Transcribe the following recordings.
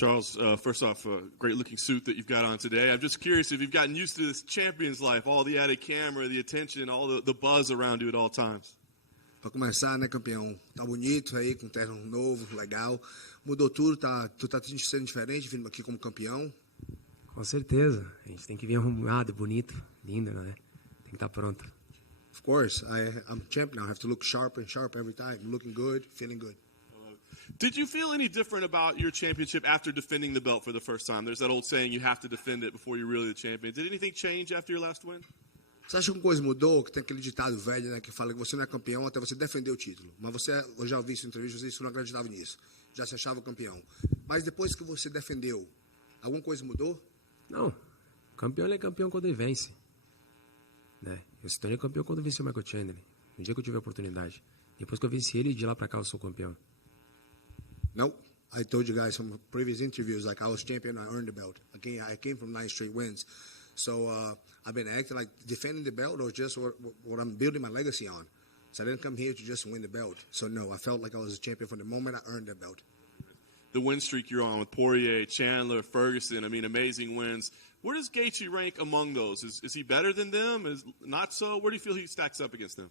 Charles, first off, great-looking suit that you've got on today. I'm just curious if you've gotten used to this champion's life, all the added camera, the attention, all the buzz around you at all times. Para começar, né, campeão? Tá bonito aí, com terno novo, legal. Mudou tudo, tu tá sendo diferente vindo aqui como campeão? Com certeza. A gente tem que vir arrumado, bonito, lindo, né? Tem que estar pronto. Of course, I'm champion now. I have to look sharp and sharp every time. Looking good, feeling good. Did you feel any different about your championship after defending the belt for the first time? There's that old saying, you have to defend it before you're really the champion. Did anything change after your last win? Você acha que alguma coisa mudou? Que tem aquele ditado velho, né, que fala que você não é campeão até você defender o título. Mas eu já ouvi isso em entrevista, você não acreditava nisso. Já se achava campeão. Mas depois que você defendeu, alguma coisa mudou? Não. Campeão ele é campeão quando ele vence. Né? Eu se tornei campeão quando eu venci o Michael Chandler. No dia que eu tive a oportunidade. Depois que eu venci ele, de lá pra cá eu sou campeão. No, I told you guys from previous interviews, like I was champion, I earned the belt. I came from 9 straight wins. So I've been acting like defending the belt or just what I'm building my legacy on. So I didn't come here to just win the belt. So no, I felt like I was a champion from the moment I earned that belt. The win streak you're on with Poirier, Chandler, Ferguson, I mean, amazing wins. Where does Gaethje rank among those? Is he better than them? Is not so? Where do you feel he stacks up against them?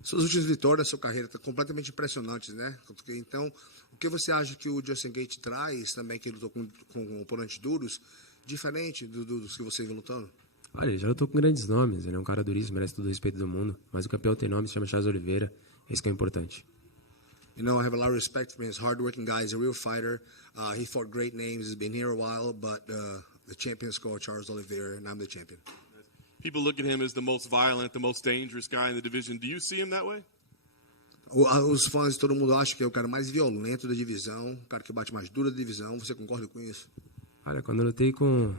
Suas últimas vitórias da sua carreira estão completamente impressionantes, né? Então, o que você acha que o Justin Gaethje traz também, que ele lutou com oponentes duros, diferente dos que você vem lutando? Olha, ele já lutou com grandes nomes. Ele é um cara duríssimo, merece todo o respeito do mundo. Mas o campeão tem nome, se chama Charles Oliveira. Esse que é importante. You know, I have a lot of respect for him. He's a hard-working guy. He's a real fighter. He fought great names. He's been here a while, but the champion is called Charles Oliveira, and I'm the champion. People look at him as the most violent, the most dangerous guy in the division. Do you see him that way? Os fãs, todo mundo acha que é o cara mais violento da divisão, o cara que bate mais duro da divisão. Você concorda com isso? Olha, quando eu lutei com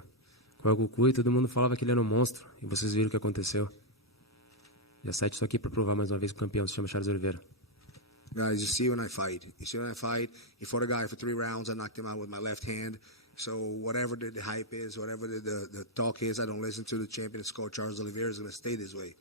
o Goku, todo mundo falava que ele era um monstro. E vocês viram o que aconteceu. Dia 7 estou aqui para provar mais uma vez que o campeão se chama Charles Oliveira. Guys, you see when I fight. He fought a guy for 3 rounds. I knocked him out with my left hand. So whatever the hype is, whatever the talk is, I don't listen to. The champion is called Charles Oliveira. Is going to stay this way.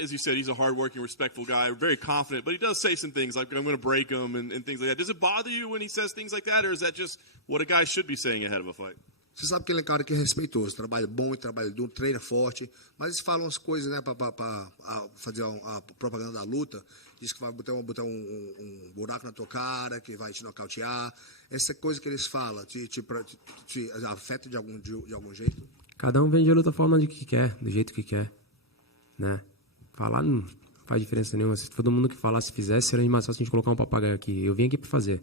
As you said, he's a hardworking, respectful guy, very confident, but he does say some things like, I'm going to break him and things like that. Does it bother you when he says things like that, or is that just what a guy should be saying ahead of a fight? Você sabe que ele é um cara que é respeitoso, trabalha bom e trabalha duro, treina forte, mas eles falam as coisas, né, para fazer a propaganda da luta. Diz que vai botar um buraco na tua cara, que vai te nocautear. Essa coisa que eles falam te afeta de algum jeito? Cada um vende a luta forma de que quer, do jeito que quer, né? Falar não faz diferença nenhuma. Se todo mundo que falasse, fizesse, seria mais fácil a gente colocar um papagaio aqui. Eu vim aqui para fazer.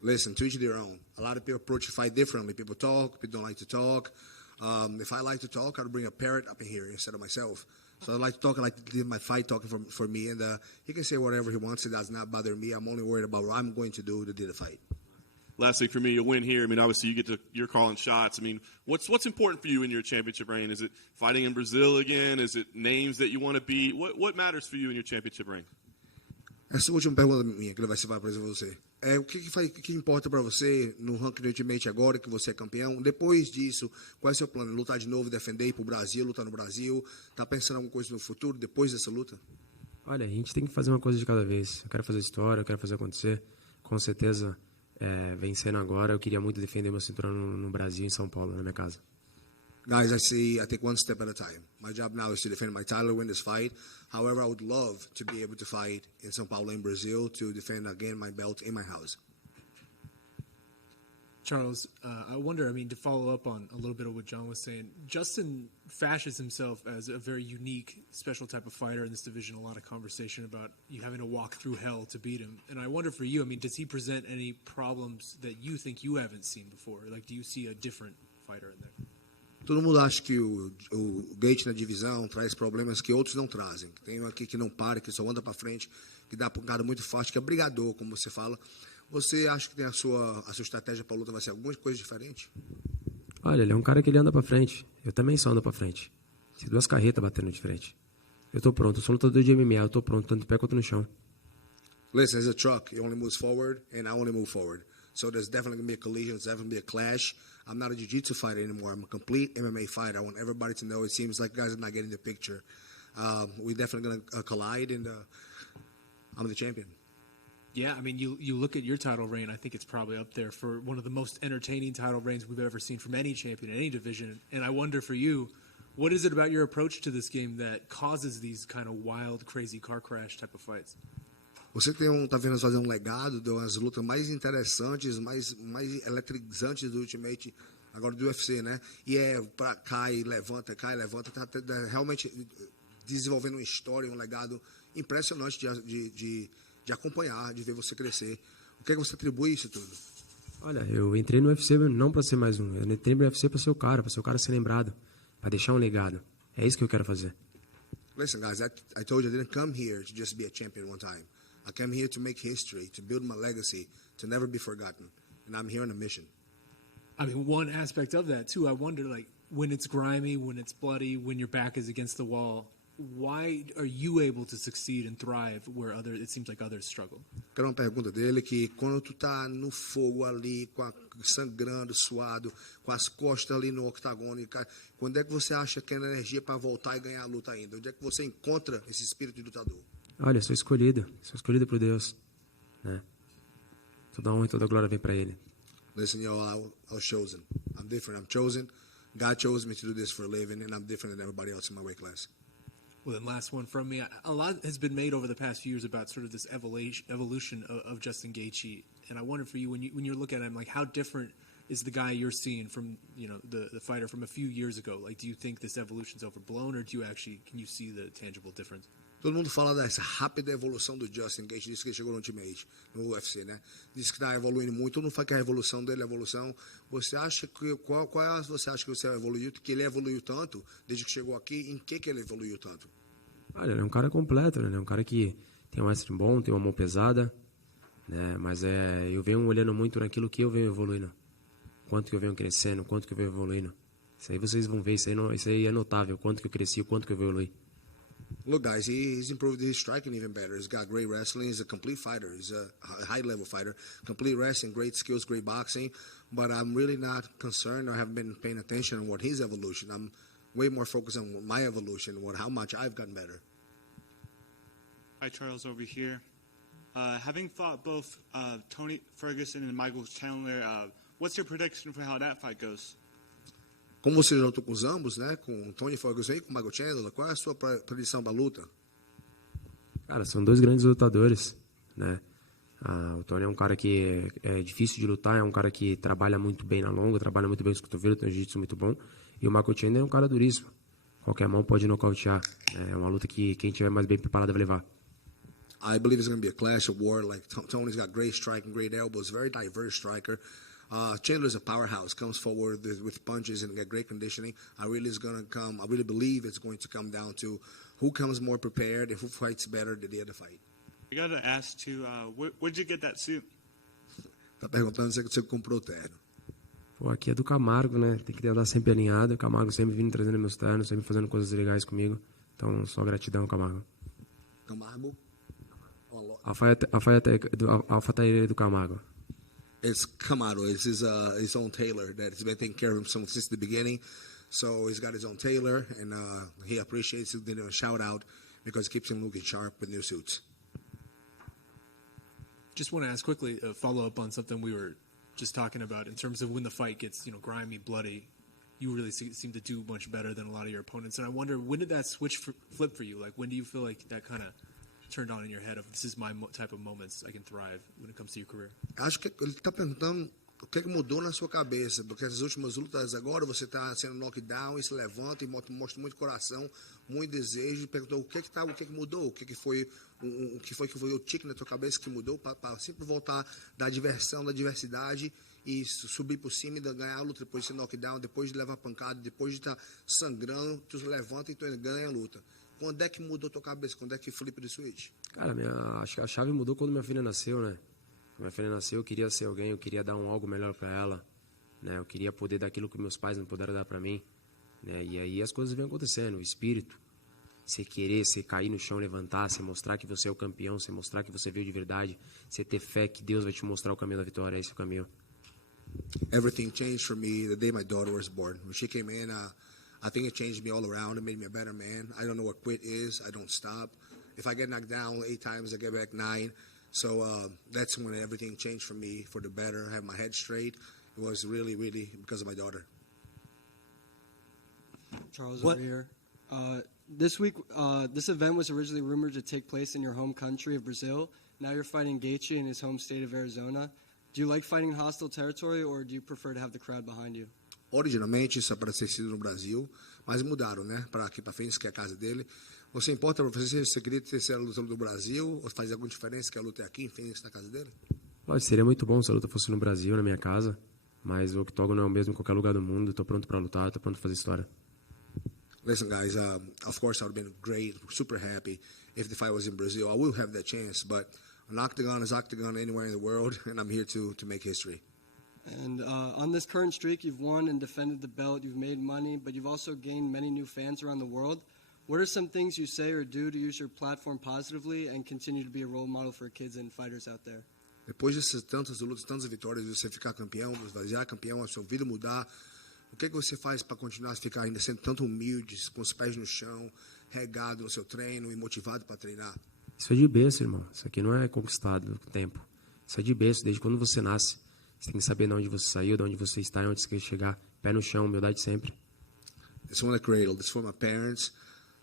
Listen, to each their own. A lot of people approach the fight differently. People talk, people don't like to talk. If I like to talk, I'd bring a parrot up in here instead of myself. So I like to talk, I like to leave my fight talking for me, and he can say whatever he wants. It does not bother me. I'm only worried about what I'm going to do the fight. Lastly, for me, you win here. I mean, obviously, you're calling shots. I mean, what's important for you in your championship reign? Is it fighting in Brazil again? Is it names that you want to beat? What matters for you in your championship reign? Essa última pergunta minha, que ele vai ser para você. O que importa para você no ranking do Ultimate agora, que você é campeão? Depois disso, qual é o seu plano? Lutar de novo, defender, ir para o Brasil, lutar no Brasil? Tá pensando em alguma coisa no futuro, depois dessa luta? Olha, a gente tem que fazer uma coisa de cada vez. Eu quero fazer história, eu quero fazer acontecer. Com certeza, vencendo agora, eu queria muito defender meu cinturão no Brasil, em São Paulo, na minha casa. Guys, I take one step at a time. My job now is to defend my title, win this fight. However, I would love to be able to fight in São Paulo, in Brazil, to defend again my belt in my house. Charles, I wonder, I mean, to follow up on a little bit of what John was saying, Justin fashions himself as a very unique, special type of fighter in this division. A lot of conversation about you having to walk through hell to beat him. And I wonder for you, I mean, does he present any problems that you think you haven't seen before? Like, do you see a different fighter in there? Todo mundo acha que o Gaethje na divisão traz problemas que outros não trazem. Tem um aqui que não para, que só anda para frente, que dá pancada muito forte, que é brigador, como você fala. Você acha que tem a sua estratégia para a luta vai ser alguma coisa diferente? Olha, ele é um cara que ele anda para frente. Eu também só ando para frente. Tem 2 carretas batendo de frente. Eu tô pronto, eu sou lutador de MMA, eu tô pronto, tanto de pé quanto no chão. Listen, as a truck, it only moves forward, and I only move forward. So there's definitely going to be a collision, there's definitely going to be a clash. I'm not a jiu-jitsu fighter anymore. I'm a complete MMA fighter. I want everybody to know. It seems like guys are not getting the picture. We're definitely going to collide, and I'm the champion. Yeah, I mean, you look at your title reign, I think it's probably up there for one of the most entertaining title reigns we've ever seen from any champion in any division. And I wonder for you, what is it about your approach to this game that causes these kind of wild, crazy car crash type of fights? Você tá vendo fazer legado, deu umas lutas mais interessantes, mais eletrizantes do Ultimate, agora do UFC, né? E cai, levanta, tá realmente desenvolvendo uma história, legado impressionante de acompanhar, de ver você crescer. O que é que você atribui isso tudo? Olha, eu entrei no UFC não para ser mais um. Eu entrei no UFC para ser o cara ser lembrado, para deixar legado. É isso que eu quero fazer. Listen, guys, I told you I didn't come here to just be a champion one time. I came here to make history, to build my legacy, to never be forgotten. And I'm here on a mission. I mean, one aspect of that, too, I wonder, like, when it's grimy, when it's bloody, when your back is against the wall, why are you able to succeed and thrive where it seems like others struggle? Quero uma pergunta dele que quando tu tá no fogo ali, sangrando, suado, com as costas ali no octagon, quando é que você acha que é energia para voltar e ganhar a luta ainda? Onde é que você encontra esse espírito de lutador? Olha, sou escolhido por Deus, né? Toda honra e toda glória vem para Ele. Listen, I was chosen. I'm different. I'm chosen. God chose me to do this for a living, and I'm different than everybody else in my weight class. Well, then last one from me. A lot has been made over the past few years about sort of this evolution of Justin Gaethje, and I wonder for you when you're looking at him, like how different is the guy you're seeing from the fighter from a few years ago? Like, do you think this evolution's overblown, or can you see the tangible difference? Todo mundo fala dessa rápida evolução do Justin Gaethje, disse que ele chegou no Ultimate, no UFC, né? Diz que está evoluindo muito. Todo mundo fala que a evolução dele é evolução. Você acha que você acha que você evoluiu, que ele evoluiu tanto desde que chegou aqui? Em que ele evoluiu tanto? Olha, ele é um cara completo, né? Ele é um cara que tem um wrestling bom, tem uma mão pesada, né? Mas eu venho olhando muito naquilo que eu venho evoluindo, quanto que eu venho crescendo, quanto que eu venho evoluindo. Isso aí vocês vão ver, isso aí é notável, quanto que eu cresci, o quanto que eu evoluí. Look, guys, he's improved his striking even better. He's got great wrestling. He's a complete fighter. He's a high-level fighter. Complete wrestling, great skills, great boxing. But I'm really not concerned or haven't been paying attention on what his evolution. I'm way more focused on my evolution, how much I've gotten better. Hi, Charles over here. Having fought both Tony Ferguson and Michael Chandler, what's your prediction for how that fight goes? Como você já lutou com os ambos, né? Com o Tony Ferguson e com o Michael Chandler, qual é a sua predição para a luta? Cara, são dois grandes lutadores, né? O Tony é um cara que é difícil de lutar, é um cara que trabalha muito bem na longa, trabalha muito bem os cotovelos, tem um jiu-jitsu muito bom. E o Michael Chandler é um cara duríssimo. Qualquer mão pode nocautear. É uma luta que quem estiver mais bem preparado vai levar. I believe it's going to be a clash of war. Like Tony's got great striking, great elbows, very diverse striker. Chandler's a powerhouse, comes forward with punches and got great conditioning. I really believe it's going to come down to who comes more prepared and who fights better than the other fight. I got to ask too, where'd you get that suit? Tá perguntando se você comprou o terno. Pô, aqui é do Camargo, né? Tem que andar sempre alinhado. O Camargo sempre vindo trazendo meus ternos, sempre fazendo coisas legais comigo. Então, só gratidão, Camargo. Camargo? Alfataria do Camargo. It's Camaro. It's his own tailor that's been taking care of him since the beginning. So he's got his own tailor, and he appreciates it. A shout out because it keeps him looking sharp with new suits. Just want to ask quickly, follow up on something we were just talking about in terms of when the fight gets grimy, bloody. You really seem to do much better than a lot of your opponents, and I wonder when did that switch flip for you? Like when do you feel like that kind of turned on in your head of this is my type of moments I can thrive when it comes to your career? Acho que ele está perguntando o que mudou na sua cabeça, porque essas últimas lutas agora você está sendo knockdown e se levanta e mostra muito coração, muito desejo. Perguntou o que mudou, o que foi o tique na tua cabeça que mudou para sempre voltar da diversão, da diversidade e subir por cima e ganhar a luta depois de ser knockdown, depois de levar pancada, depois de estar sangrando, tu se levanta e tu ganha a luta. Quando é que mudou a tua cabeça? Quando é que flip de switch? Cara, acho que a chave mudou quando minha filha nasceu, né? Quando minha filha nasceu, eu queria ser alguém, eu queria dar algo melhor pra ela, né? Eu queria poder dar aquilo que meus pais não puderam dar pra mim, né? E aí as coisas vêm acontecendo, o espírito, você querer, você cair no chão, levantar, você mostrar que você é o campeão, você mostrar que você veio de verdade, você ter fé que Deus vai te mostrar o caminho da vitória, esse é o caminho. Everything changed for me the day my daughter was born. When she came in, I think it changed me all around. It made me a better man. I don't know what quit is. I don't stop. If I get knocked down 8 times, I get back 9. So that's when everything changed for me for the better. I have my head straight. It was really, really because of my daughter. Charles over here. This week, this event was originally rumored to take place in your home country of Brazil. Now you're fighting Gaethje in his home state of Arizona. Do you like fighting in hostile territory, or do you prefer to have the crowd behind you? Originalmente isso é para ter sido no Brasil, mas mudaram, né? Para aqui para frente, que é a casa dele. Você importa para você queria ter sido a luta do Brasil, ou faz alguma diferença que a luta é aqui em Phoenix, na casa dele? Pode, seria muito bom se a luta fosse no Brasil, na minha casa, mas o Octagon não é o mesmo em qualquer lugar do mundo. Estou pronto para lutar, estou pronto para fazer história. Listen, guys, of course I would have been great, super happy if the fight was in Brazil. I will have that chance, but an Octagon is Octagon anywhere in the world, and I'm here to make history. And on this current streak, you've won and defended the belt, you've made money, but you've also gained many new fans around the world. What are some things you say or do to use your platform positively and continue to be a role model for kids and fighters out there? Depois dessas tantas lutas, tantas vitórias, você ficar campeão, esvaziar campeão, a sua vida mudar, o que você faz para continuar a ficar ainda sendo tanto humilde, com os pés no chão, regado no seu treino e motivado para treinar? Isso é de berço, irmão. Isso aqui não é conquistado com o tempo. Isso é de berço, desde quando você nasce. Você tem que saber de onde você saiu, de onde você está e onde você quer chegar. Pé no chão, humildade sempre. This from the cradle. This for my parents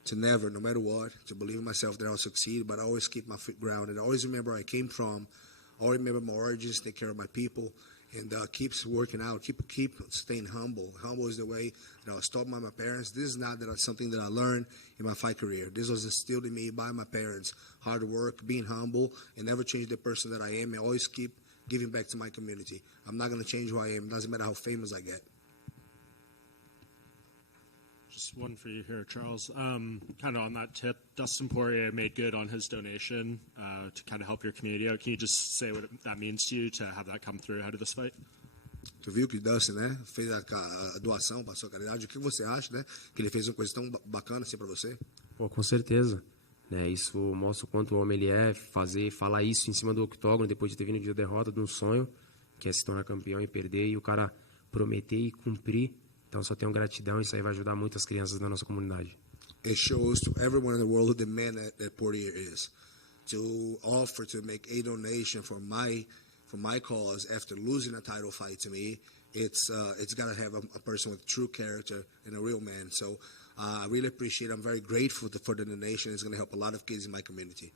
to never, no matter what, to believe in myself that I'll succeed, but I always keep my feet grounded. I always remember where I came from. I always remember my origins, take care of my people, and keeps working out. Keep staying humble. Humble is the way that I was taught by my parents. This is not something that I learned in my fight career. This was instilled in me by my parents. Hard work, being humble, and never change the person that I am, and always keep giving back to my community. I'm not going to change who I am. It doesn't matter how famous I get. Just one for you here, Charles. Kind of on that tip, Dustin Poirier made good on his donation to kind of help your community out. Can you just say what that means to you to have that come through ahead of this fight? Tu viu que Dustin, né, fez a doação para a sua caridade. O que você acha, né, que ele fez uma coisa tão bacana assim para você? Pô, com certeza. Né, isso mostra o quanto o homem ele é, falar isso em cima do octógono depois de ter vindo de derrota de um sonho, que é se tornar campeão e perder, e o cara prometer e cumprir. Então só tenho gratidão, isso aí vai ajudar muitas crianças da nossa comunidade. It shows to everyone in the world who the man that Poirier is. To offer to make a donation for my cause after losing a title fight to me, it's got to have a person with true character and a real man. So I really appreciate it. I'm very grateful for the donation. It's going to help a lot of kids in my community.